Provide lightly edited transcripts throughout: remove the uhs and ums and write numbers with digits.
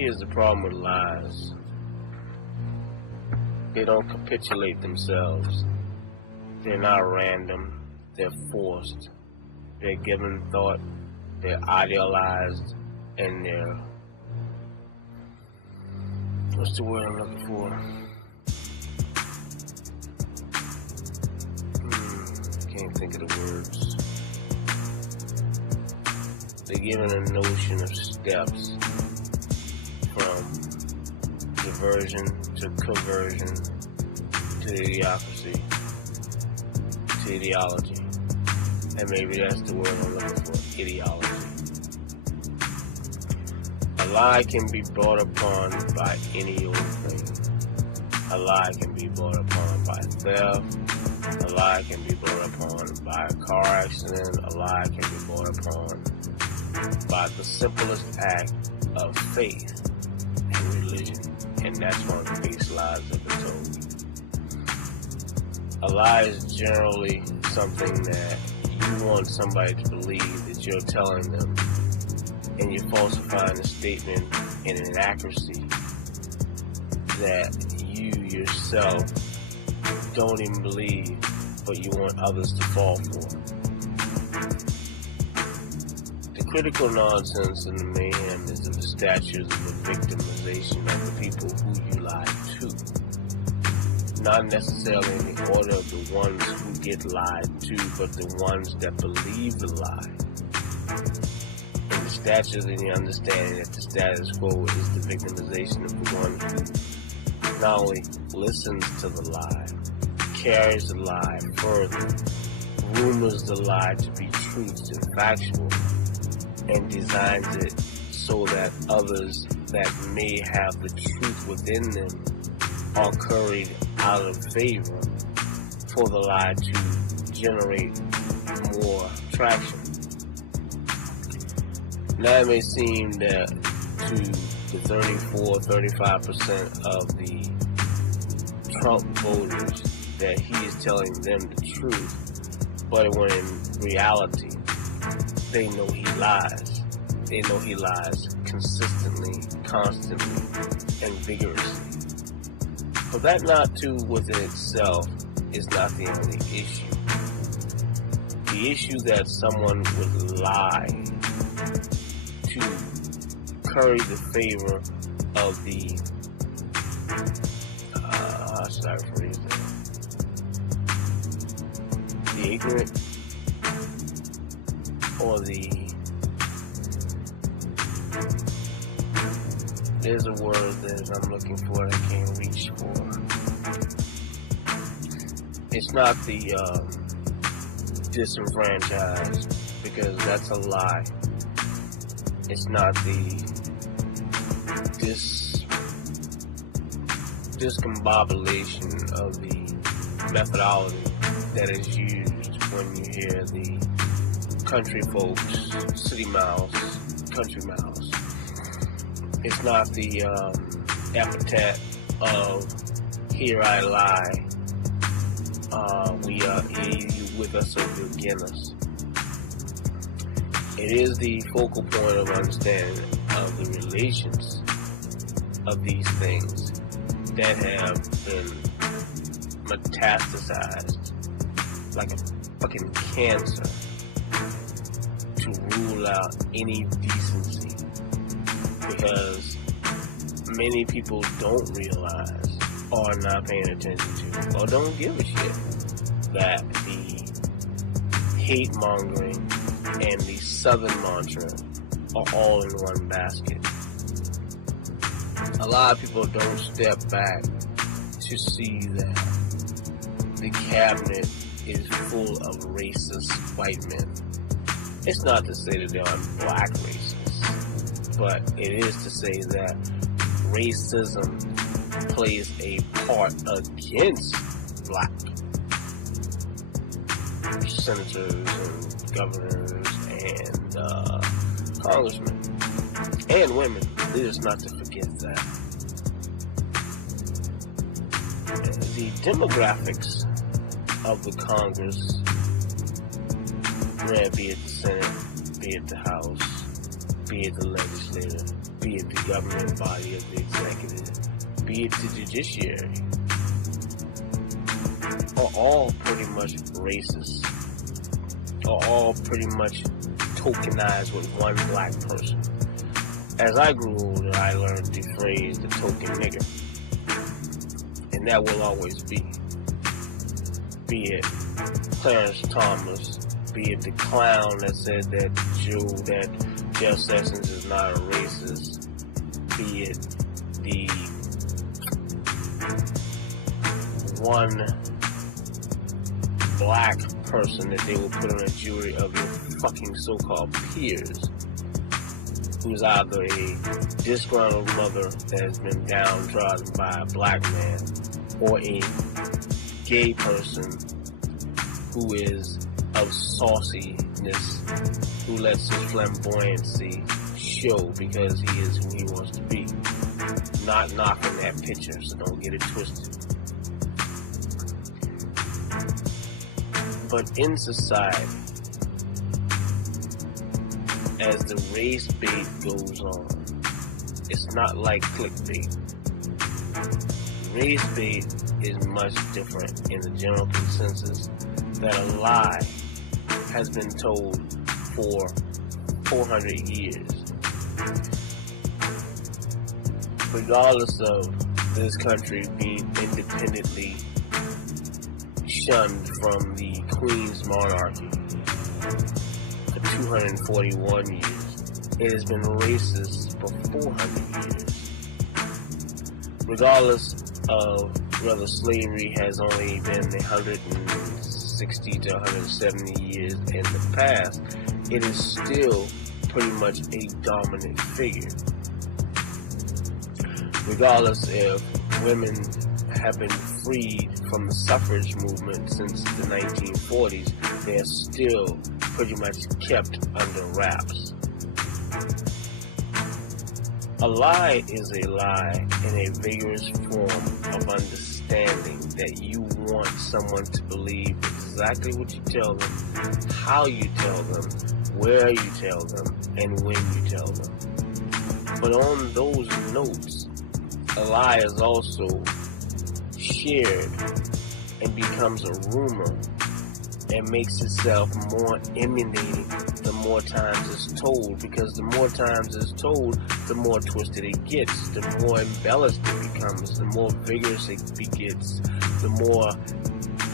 Here's the problem with lies. They don't capitulate themselves. They're not random. They're forced. They're given thought. They're idealized. And they're... what's the word I'm looking for? Can't think of the words. They're given a notion of steps from diversion to conversion to idiocracy to ideology. And maybe that's the word I'm looking for, ideology. A lie can be brought upon by any old thing. A lie can be brought upon by theft. A lie can be brought upon by a car accident. A lie can be brought upon by the simplest act of faith and religion. And that's one of the biggest lies that are told. A lie is generally something that you want somebody to believe that you're telling them, and you're falsifying a statement in an inaccuracy that you yourself don't even believe, but you want others to fall for. The critical nonsense and the mayhem is of the statutes of the victimization of the people who you lied to. Not necessarily in the order of the ones who get lied to, but the ones that believe the lie. In the statutes and the understanding that the status quo is the victimization of the one who not only listens to the lie, carries the lie further, rumors the lie to be truths and factual, and designs it so that others that may have the truth within them are curried out of favor for the lie to generate more traction. Now it may seem that to the 34-35% of the Trump voters that he is telling them the truth, but when in reality they know he lies. They know he lies consistently, constantly, and vigorously. But that not too within itself is not the only issue. The issue that someone would lie to curry the favor of the the ignorant, or there's a word that I'm looking for that I can't reach for. It's not the disenfranchised, because that's a lie. It's not the discombobulation of the methodology that is used when you hear the country folks, city mouths, country mouths. It's not the epithet of "here I lie," "we are you with us or you against us." It is the focal point of understanding of the relations of these things that have been metastasized like a fucking cancer to rule out any decency, because many people don't realize or are not paying attention to or don't give a shit that the hate mongering and the Southern mantra are all in one basket. A lot of people don't step back to see that the cabinet is full of racist white men. It's not to say that they aren't black racists, but it is to say that racism plays a part against black senators and governors and congressmen and women. It is not to forget that. The demographics of the Congress, be it the Senate, be it the House, be it the legislature, be it the government body of the executive, be it the judiciary, are all pretty much racist, are all pretty much tokenized with one black person. As I grew older, I learned the phrase, the token nigger. And that will always be. Be it Clarence Thomas, be it the clown that said that Jeff Sessions is not a racist, be it the one black person that they will put on a jury of your fucking so-called peers, who's either a disgruntled mother that has been downtrodden by a black man, or a gay person who is of sauciness, who lets his flamboyancy show because he is who he wants to be. Not knocking that picture, so don't get it twisted. But in society, as the race bait goes on, it's not like clickbait. Race bait is much different in the general consensus that a lie has been told for 400 years. Regardless of this country being independently shunned from the Queen's monarchy for 241 years, it has been racist for 400 years. Regardless of whether slavery has only been 160 to 170 years in the past, it is still pretty much a dominant figure. Regardless if women have been freed from the suffrage movement since the 1940s, they are still pretty much kept under wraps. A lie is a lie in a vigorous form of understanding that you want someone to believe exactly what you tell them, how you tell them, where you tell them, and when you tell them. But on those notes, a lie is also shared and becomes a rumor and makes itself more emanating the more times it's told, because the more times it's told, the more twisted it gets, the more embellished it becomes, the more vigorous it begets, the more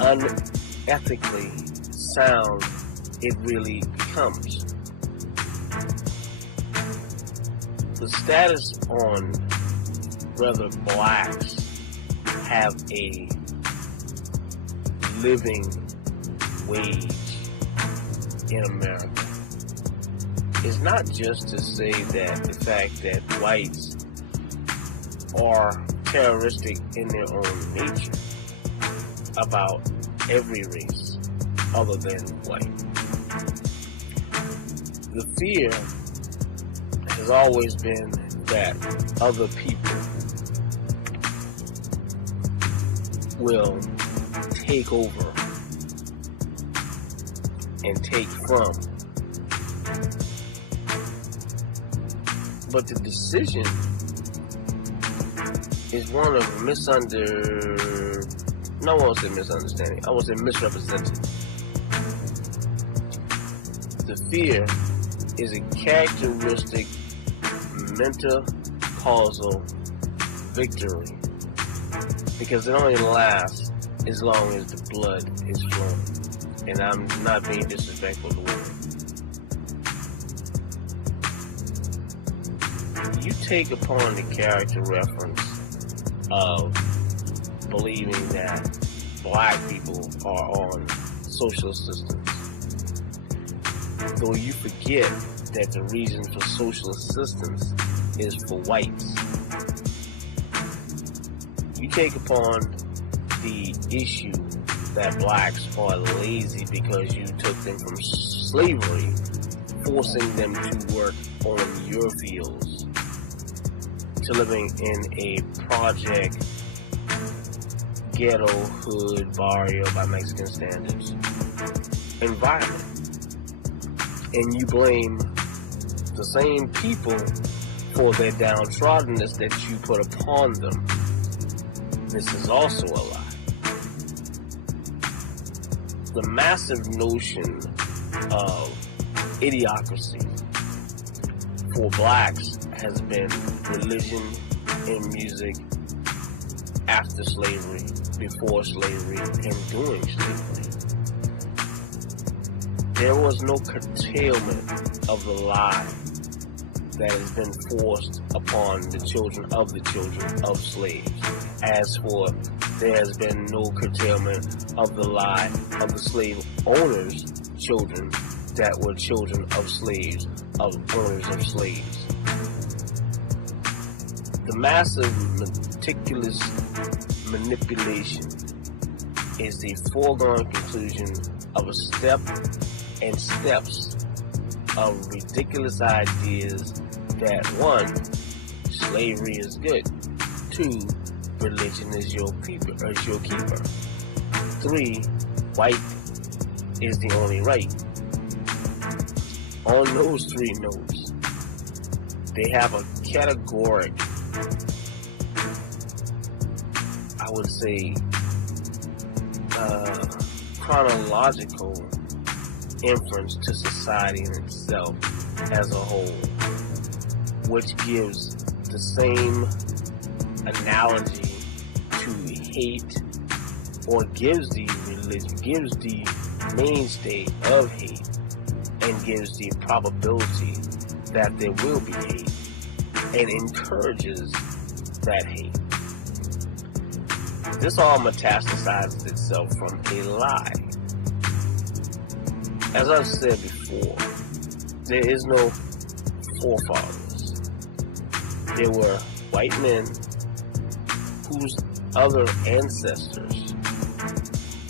unethically sound it really becomes. The status on whether blacks have a living wage in America is not just to say that the fact that whites are terroristic in their own nature about every race other than white. The fear has always been that other people will take over and take from. But the decision is one of no, I won't say misunderstanding. I won't say misrepresented. The fear is a characteristic mental causal victory, because it only lasts as long as the blood is flowing. And I'm not being disrespectful to women. You take upon the character reference of believing that black people are on social systems, though you forget that the reason for social assistance is for whites. You take upon the issue that blacks are lazy because you took them from slavery, forcing them to work on your fields, to living in a project, ghetto, hood, barrio by Mexican standards environment. And you blame the same people for their downtroddenness that you put upon them. This is also a lie. The massive notion of idiocracy for blacks has been religion and music after slavery, before slavery, and during slavery. There was no curtailment of the lie that has been forced upon the children of slaves. As for, there has been no curtailment of the lie of the slave owners' children that were children of slaves, of owners of slaves. The massive, meticulous manipulation is the foregone conclusion of a step and steps of ridiculous ideas that 1, slavery is good, 2, religion is your keeper, 3, white is the only right. On those 3 notes, they have a categoric, I would say, chronological inference to society in itself as a whole, which gives the same analogy to hate, or gives the religion, gives the mainstay of hate, and gives the probability that there will be hate, and encourages that hate. This all metastasizes itself from a lie. As I've said before, there is no forefathers. There were white men whose other ancestors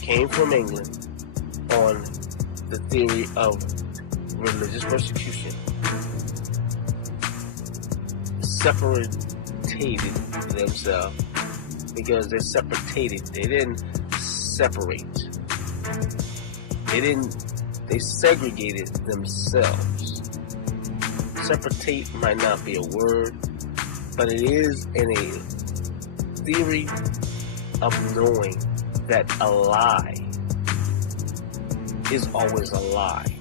came from England on the theory of religious persecution, separated themselves because they separated. They didn't separate. They segregated themselves. Separate might not be a word, but it is in a theory of knowing that a lie is always a lie,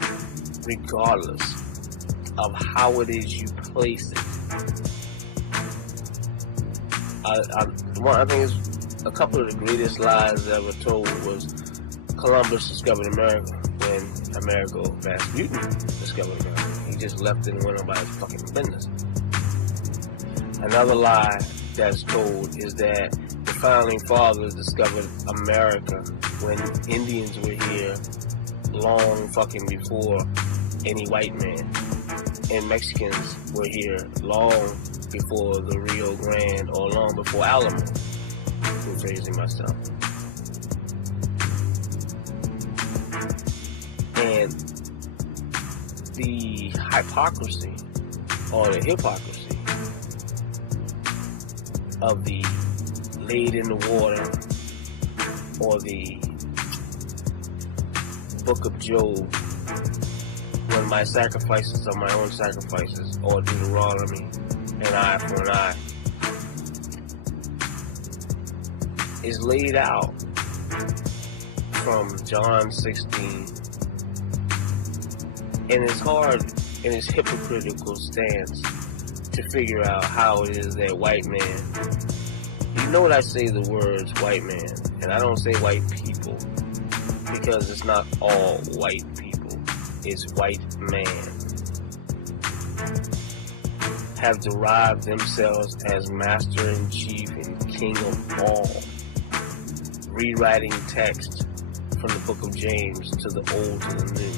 regardless of how it is you place it. I think it's a couple of the greatest lies ever told was Columbus discovered America when Amerigo Vespucci discovered America. He just left it and went about his fucking business. Another lie that's told is that the founding fathers discovered America when Indians were here long fucking before any white man, and Mexicans were here long before the Rio Grande, or long before Alamo. I'm phrasing myself. And the hypocrisy, or the hypocrisy, of the laid in the water, or the Book of Job, when my sacrifices are my own sacrifices, or Deuteronomy, an eye for an eye, is laid out from John 16, and it's hard in its hypocritical stance to figure out how it is that white man, you know, when I say the words white man, and I don't say white people, because it's not all white people, it's white man, have derived themselves as master in chief and king of all, rewriting text from the book of James to the old to the new,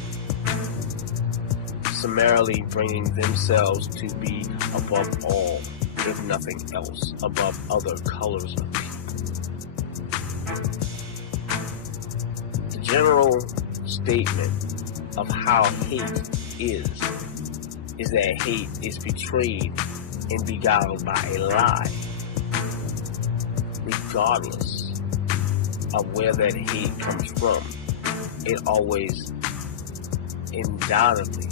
summarily bringing themselves to be above all, if nothing else, above other colors of people. The general statement of how hate is that hate is betrayed and beguiled by a lie, regardless of where that hate comes from. It always undoubtedly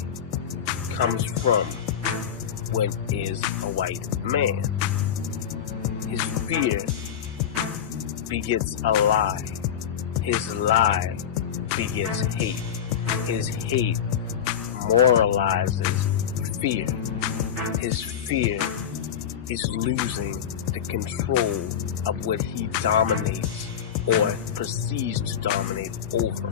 comes from when is a white man. His fear begets a lie. His lie begets hate. His hate moralizes fear. His fear is losing the control of what he dominates or perceives to dominate over.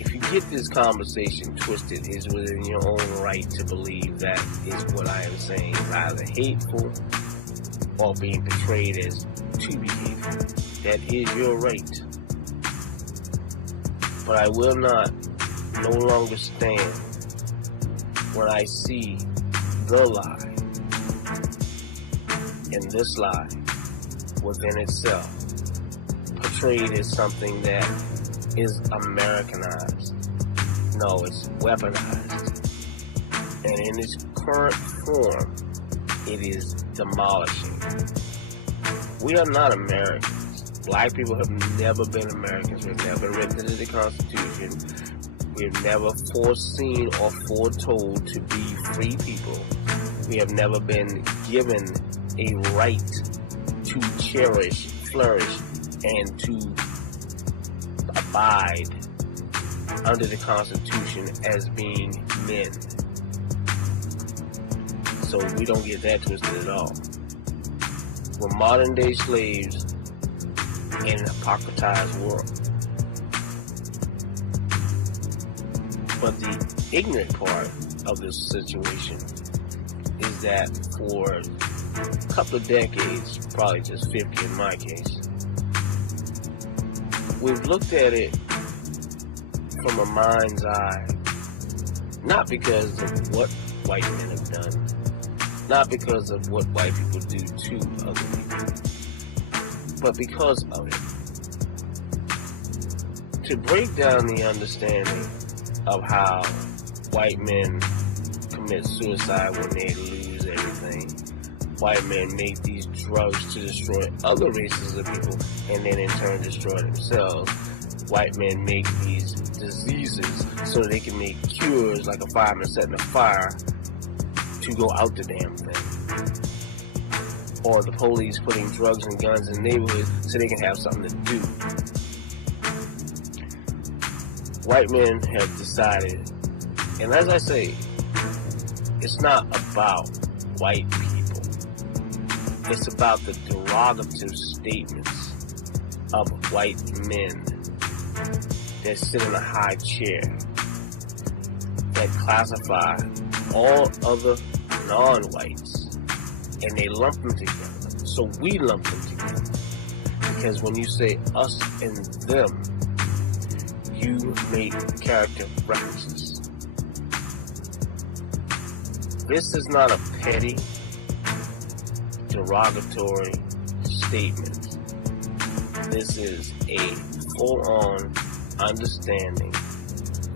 If you get this conversation twisted, it's within your own right to believe that is what I am saying is either hateful or being portrayed as to be hateful. That is your right. But I will not no longer stand when I see the lie, and this lie within itself portrayed as something that is Americanized. No, it's weaponized. And in its current form, it is demolishing. We are not Americans. Black people have never been Americans. We've never written into the Constitution. We've never foreseen or foretold to be free people. We have never been given a right to cherish, flourish, and to abide under the Constitution as being men. So we don't get that twisted at all. We're modern day slaves in an hypocritized world. But the ignorant part of this situation is that for a couple of decades, probably just 50 in my case, we've looked at it from a mind's eye, not because of what white men have done, not because of what white people do to other people, but because of it. To break down the understanding of how white men commit suicide when they lose everything, white men make these drugs to destroy other races of people and then in turn destroy themselves. White men make these diseases so they can make cures, like a fireman setting a fire to go out the damn thing. Or the police putting drugs and guns in neighborhoods so they can have something to do. White men have decided, and as I say, it's not about white people. It's about the derogative statements of white men that sit in a high chair that classify all other non-whites and they lump them together. So we lump them together. Because when you say us and them, you make character references. This is not a petty, derogatory statement. This is a full-on understanding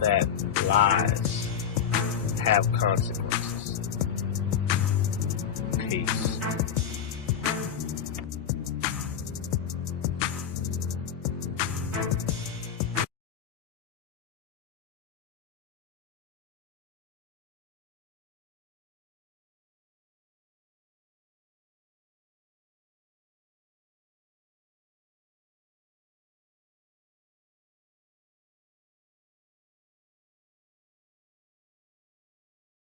that lies have consequences. Peace.